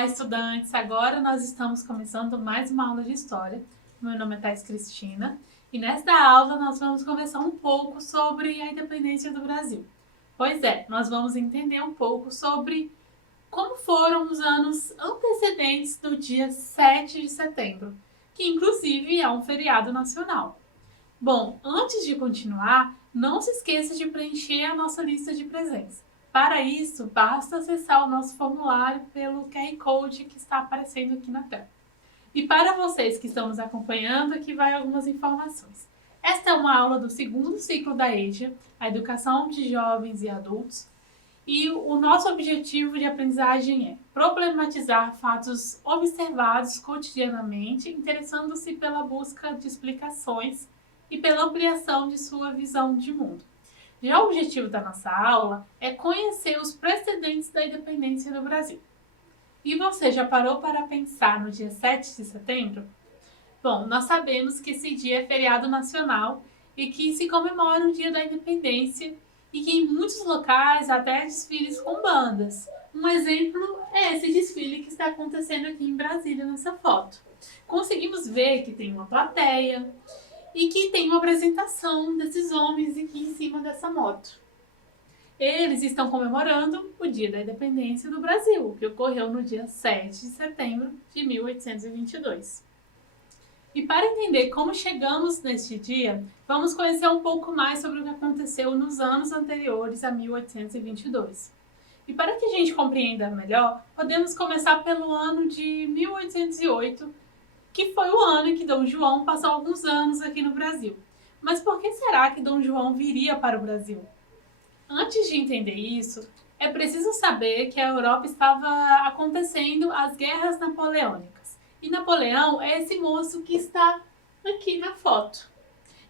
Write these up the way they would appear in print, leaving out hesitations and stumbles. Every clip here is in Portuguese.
Olá, estudantes! Agora nós estamos começando mais uma aula de História. Meu nome é Thais Cristina e nesta aula nós vamos conversar um pouco sobre a independência do Brasil. Pois é, nós vamos entender um pouco sobre como foram os anos antecedentes do dia 7 de setembro, que inclusive é um feriado nacional. Bom, antes de continuar, não se esqueça de preencher a nossa lista de presença. Para isso, basta acessar o nosso formulário pelo QR Code que está aparecendo aqui na tela. E para vocês que estão nos acompanhando, aqui vai algumas informações. Esta é uma aula do segundo ciclo da EJA, a Educação de Jovens e Adultos, e o nosso objetivo de aprendizagem é problematizar fatos observados cotidianamente, interessando-se pela busca de explicações e pela ampliação de sua visão de mundo. Já o objetivo da nossa aula é conhecer os precedentes da independência do Brasil. E você já parou para pensar no dia 7 de setembro? Bom, nós sabemos que esse dia é feriado nacional e que se comemora o dia da independência e que em muitos locais até desfiles com bandas. Um exemplo é esse desfile que está acontecendo aqui em Brasília nessa foto. Conseguimos ver que tem uma plateia e que tem uma apresentação desses homens aqui em cima dessa moto. Eles estão comemorando o Dia da Independência do Brasil, que ocorreu no dia 7 de setembro de 1822. E para entender como chegamos neste dia, vamos conhecer um pouco mais sobre o que aconteceu nos anos anteriores a 1822. E para que a gente compreenda melhor, podemos começar pelo ano de 1808, que foi o ano em que Dom João passou alguns anos aqui no Brasil. Mas por que será que Dom João viria para o Brasil? Antes de entender isso, é preciso saber que a Europa estava acontecendo as guerras napoleônicas. E Napoleão é esse moço que está aqui na foto.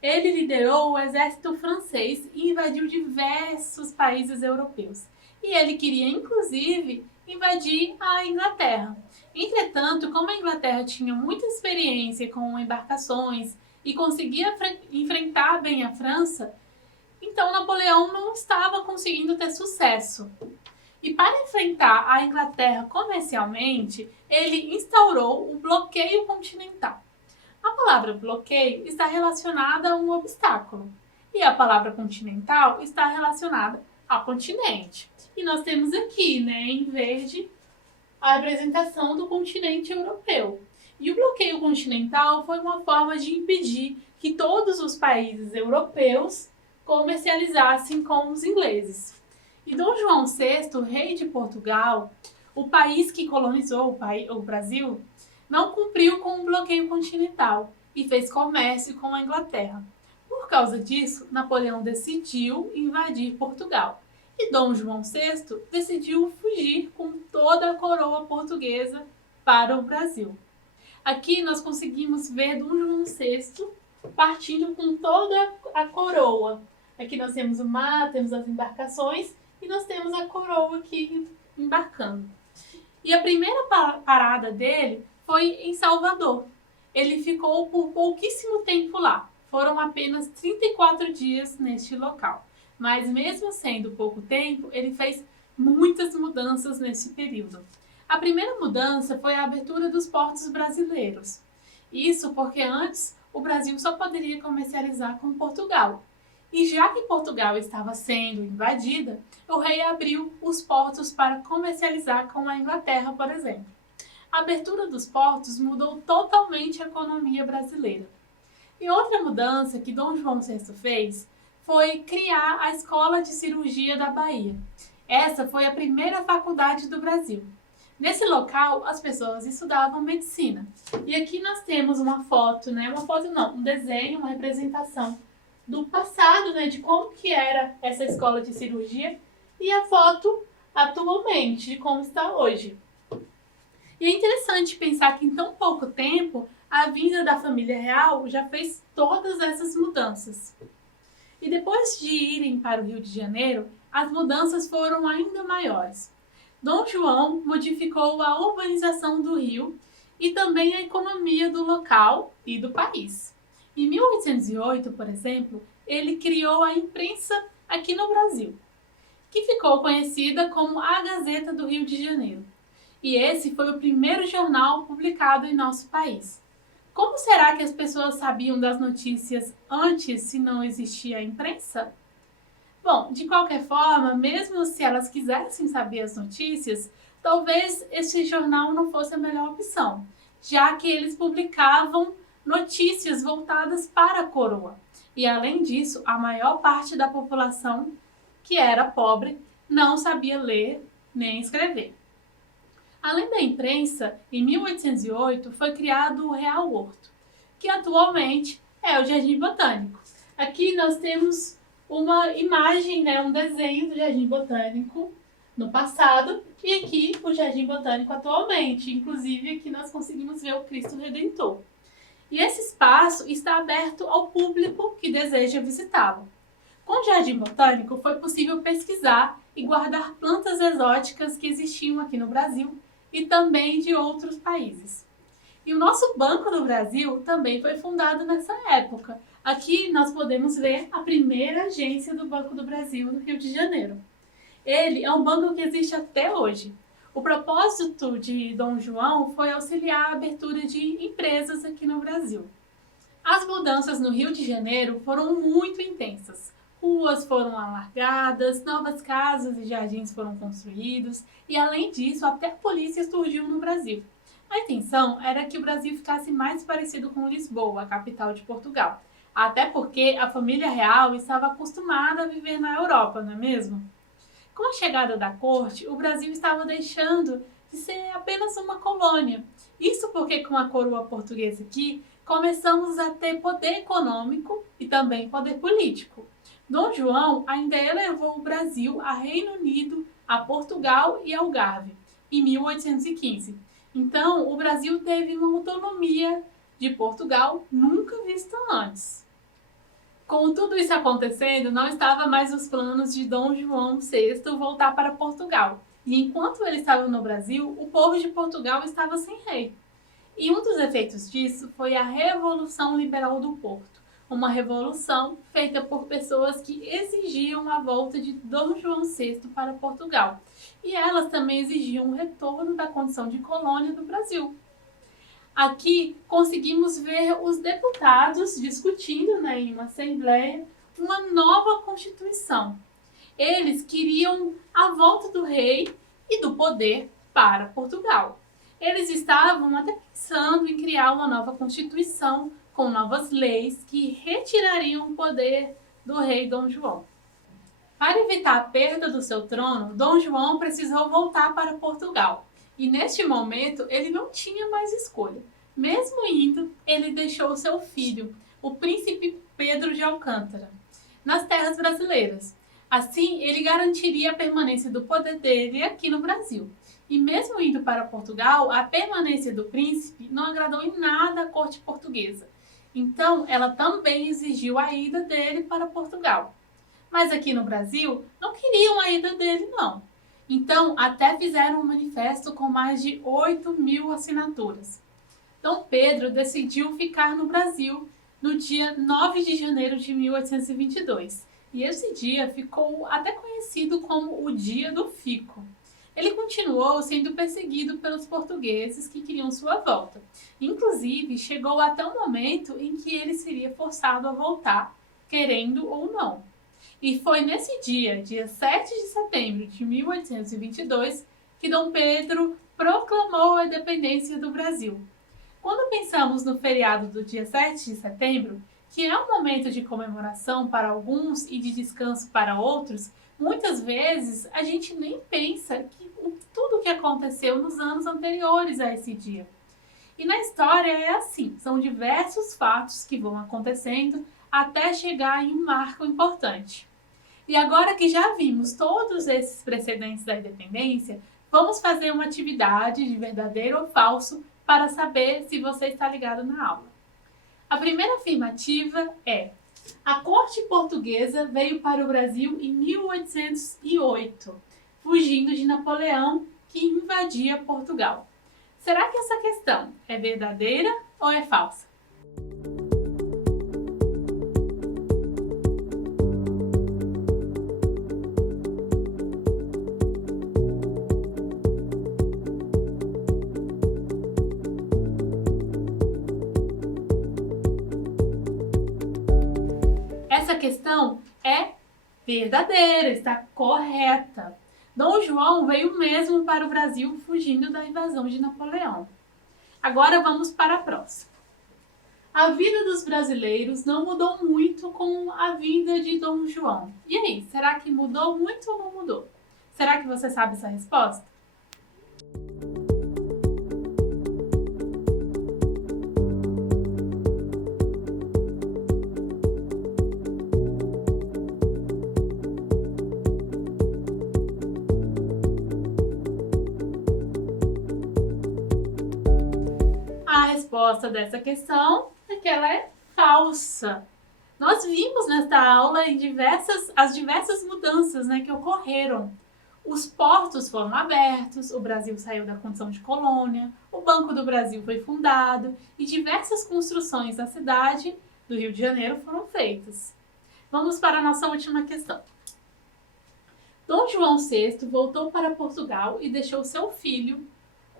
Ele liderou o exército francês e invadiu diversos países europeus. E ele queria, inclusive, invadir a Inglaterra. Entretanto, como a Inglaterra tinha muita experiência com embarcações e conseguia enfrentar bem a França, então Napoleão não estava conseguindo ter sucesso. E para enfrentar a Inglaterra comercialmente, ele instaurou o bloqueio continental. A palavra bloqueio está relacionada a um obstáculo e a palavra continental está relacionada a continente. E nós temos aqui, em verde, a representação do continente europeu. E o bloqueio continental foi uma forma de impedir que todos os países europeus comercializassem com os ingleses. E Dom João VI, rei de Portugal, o país que colonizou o Brasil, não cumpriu com o bloqueio continental e fez comércio com a Inglaterra. Por causa disso, Napoleão decidiu invadir Portugal. E Dom João VI decidiu fugir com toda a coroa portuguesa para o Brasil. Aqui nós conseguimos ver Dom João VI partindo com toda a coroa. Aqui nós temos o mar, temos as embarcações e nós temos a coroa aqui embarcando. E a primeira parada dele foi em Salvador. Ele ficou por pouquíssimo tempo lá. Foram apenas 34 dias neste local. Mas mesmo sendo pouco tempo, ele fez muitas mudanças nesse período. A primeira mudança foi a abertura dos portos brasileiros. Isso porque antes o Brasil só poderia comercializar com Portugal. E já que Portugal estava sendo invadida, o rei abriu os portos para comercializar com a Inglaterra, por exemplo. A abertura dos portos mudou totalmente a economia brasileira. E outra mudança que Dom João VI fez foi criar a Escola de Cirurgia da Bahia. Essa foi a primeira faculdade do Brasil. Nesse local, as pessoas estudavam medicina. E aqui nós temos uma foto, um desenho, uma representação do passado, de como que era essa escola de cirurgia e a foto atualmente, de como está hoje. E é interessante pensar que em tão pouco tempo, a vinda da família real já fez todas essas mudanças. E depois de irem para o Rio de Janeiro, as mudanças foram ainda maiores. Dom João modificou a urbanização do Rio e também a economia do local e do país. Em 1808, por exemplo, ele criou a imprensa aqui no Brasil, que ficou conhecida como a Gazeta do Rio de Janeiro. E esse foi o primeiro jornal publicado em nosso país. Como será que as pessoas sabiam das notícias antes se não existia a imprensa? Bom, de qualquer forma, mesmo se elas quisessem saber as notícias, talvez esse jornal não fosse a melhor opção, já que eles publicavam notícias voltadas para a coroa. E além disso, a maior parte da população, que era pobre, não sabia ler nem escrever. Além da imprensa, em 1808 foi criado o Real Horto, que atualmente é o Jardim Botânico. Aqui nós temos uma imagem, um desenho do Jardim Botânico no passado e aqui o Jardim Botânico atualmente. Inclusive aqui nós conseguimos ver o Cristo Redentor. E esse espaço está aberto ao público que deseja visitá-lo. Com o Jardim Botânico foi possível pesquisar e guardar plantas exóticas que existiam aqui no Brasil e também de outros países. E o nosso Banco do Brasil também foi fundado nessa época. Aqui nós podemos ver a primeira agência do Banco do Brasil no Rio de Janeiro. Ele é um banco que existe até hoje. O propósito de Dom João foi auxiliar a abertura de empresas aqui no Brasil. As mudanças no Rio de Janeiro foram muito intensas. Ruas foram alargadas, novas casas e jardins foram construídos e, além disso, até a polícia surgiu no Brasil. A intenção era que o Brasil ficasse mais parecido com Lisboa, a capital de Portugal, até porque a família real estava acostumada a viver na Europa, não é mesmo? Com a chegada da corte, o Brasil estava deixando de ser apenas uma colônia. Isso porque com a coroa portuguesa aqui, começamos a ter poder econômico e também poder político. Dom João ainda elevou o Brasil a Reino Unido, a Portugal e Algarve, em 1815. Então, o Brasil teve uma autonomia de Portugal nunca vista antes. Com tudo isso acontecendo, não estava mais nos planos de Dom João VI voltar para Portugal. E enquanto ele estava no Brasil, o povo de Portugal estava sem rei. E um dos efeitos disso foi a Revolução Liberal do Porto, uma revolução feita por pessoas que exigiam a volta de Dom João VI para Portugal. E elas também exigiam o retorno da condição de colônia do Brasil. Aqui conseguimos ver os deputados discutindo em uma assembleia uma nova Constituição. Eles queriam a volta do rei e do poder para Portugal. Eles estavam até pensando em criar uma nova Constituição com novas leis que retirariam o poder do rei Dom João. Para evitar a perda do seu trono, Dom João precisou voltar para Portugal. E neste momento ele não tinha mais escolha. Mesmo indo, ele deixou seu filho, o príncipe Pedro de Alcântara, nas terras brasileiras. Assim, ele garantiria a permanência do poder dele aqui no Brasil. E mesmo indo para Portugal, a permanência do príncipe não agradou em nada à corte portuguesa. Então, ela também exigiu a ida dele para Portugal. Mas aqui no Brasil, não queriam a ida dele, não. Então, até fizeram um manifesto com mais de 8.000 assinaturas. Dom Pedro decidiu ficar no Brasil no dia 9 de janeiro de 1822. E esse dia ficou até conhecido como o Dia do Fico. Ele continuou sendo perseguido pelos portugueses que queriam sua volta. Inclusive, chegou até o momento em que ele seria forçado a voltar, querendo ou não. E foi nesse dia, dia 7 de setembro de 1822, que Dom Pedro proclamou a independência do Brasil. Quando pensamos no feriado do dia 7 de setembro, que é um momento de comemoração para alguns e de descanso para outros, muitas vezes a gente nem pensa que tudo o que aconteceu nos anos anteriores a esse dia. E na história é assim, são diversos fatos que vão acontecendo até chegar em um marco importante. E agora que já vimos todos esses precedentes da independência, vamos fazer uma atividade de verdadeiro ou falso para saber se você está ligado na aula. A primeira afirmativa é: a corte portuguesa veio para o Brasil em 1808, fugindo de Napoleão, que invadia Portugal. Será que essa questão é verdadeira ou é falsa? Essa questão é verdadeira, está correta. Dom João veio mesmo para o Brasil fugindo da invasão de Napoleão. Agora vamos para a próxima. A vida dos brasileiros não mudou muito com a vinda de Dom João. E aí, será que mudou muito ou não mudou? Será que você sabe essa resposta? A resposta dessa questão é que ela é falsa. Nós vimos nesta aula as diversas mudanças, que ocorreram. Os portos foram abertos, o Brasil saiu da condição de colônia, o Banco do Brasil foi fundado e diversas construções da cidade do Rio de Janeiro foram feitas. Vamos para a nossa última questão. Dom João VI voltou para Portugal e deixou seu filho,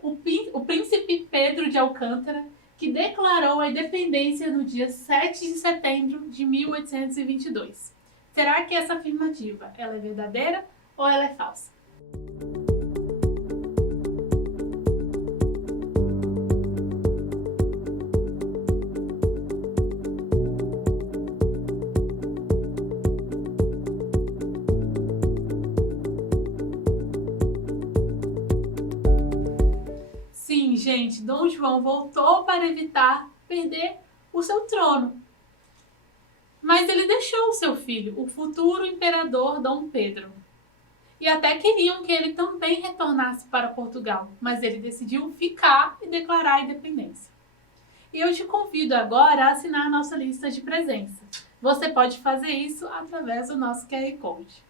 o príncipe Pedro de Alcântara, que declarou a independência no dia 7 de setembro de 1822. Será que essa afirmativa ela é verdadeira ou ela é falsa? Sim, gente, Dom João voltou para evitar perder o seu trono. Mas ele deixou o seu filho, o futuro imperador Dom Pedro. E até queriam que ele também retornasse para Portugal, mas ele decidiu ficar e declarar a independência. E eu te convido agora a assinar a nossa lista de presença. Você pode fazer isso através do nosso QR Code.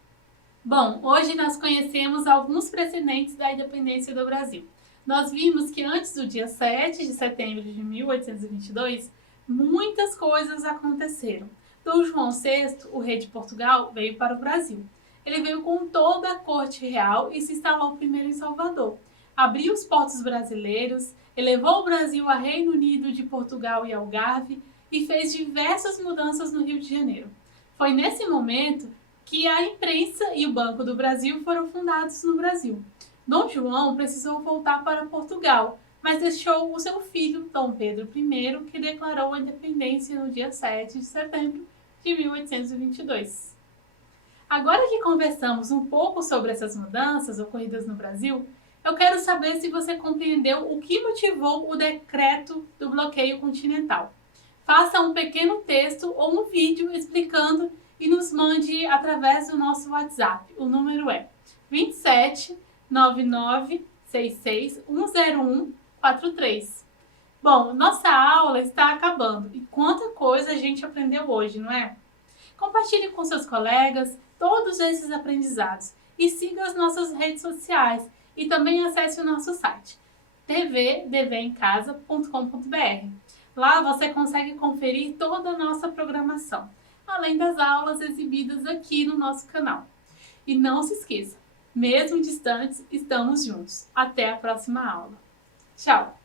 Bom, hoje nós conhecemos alguns precedentes da independência do Brasil. Nós vimos que antes do dia 7 de setembro de 1822, muitas coisas aconteceram. Dom João VI, o rei de Portugal, veio para o Brasil. Ele veio com toda a corte real e se instalou primeiro em Salvador. Abriu os portos brasileiros, elevou o Brasil a Reino Unido de Portugal e Algarve e fez diversas mudanças no Rio de Janeiro. Foi nesse momento que a imprensa e o Banco do Brasil foram fundados no Brasil. Dom João precisou voltar para Portugal, mas deixou o seu filho, Dom Pedro I, que declarou a independência no dia 7 de setembro de 1822. Agora que conversamos um pouco sobre essas mudanças ocorridas no Brasil, eu quero saber se você compreendeu o que motivou o decreto do bloqueio continental. Faça um pequeno texto ou um vídeo explicando e nos mande através do nosso WhatsApp. O número é 27 9966 101 43. Bom, nossa aula está acabando e quanta coisa a gente aprendeu hoje, não é? Compartilhe com seus colegas todos esses aprendizados e siga as nossas redes sociais e também acesse o nosso site tvdevencasa.com.br. Lá você consegue conferir toda a nossa programação, além das aulas exibidas aqui no nosso canal. E não se esqueça, mesmo distantes, estamos juntos. Até a próxima aula. Tchau!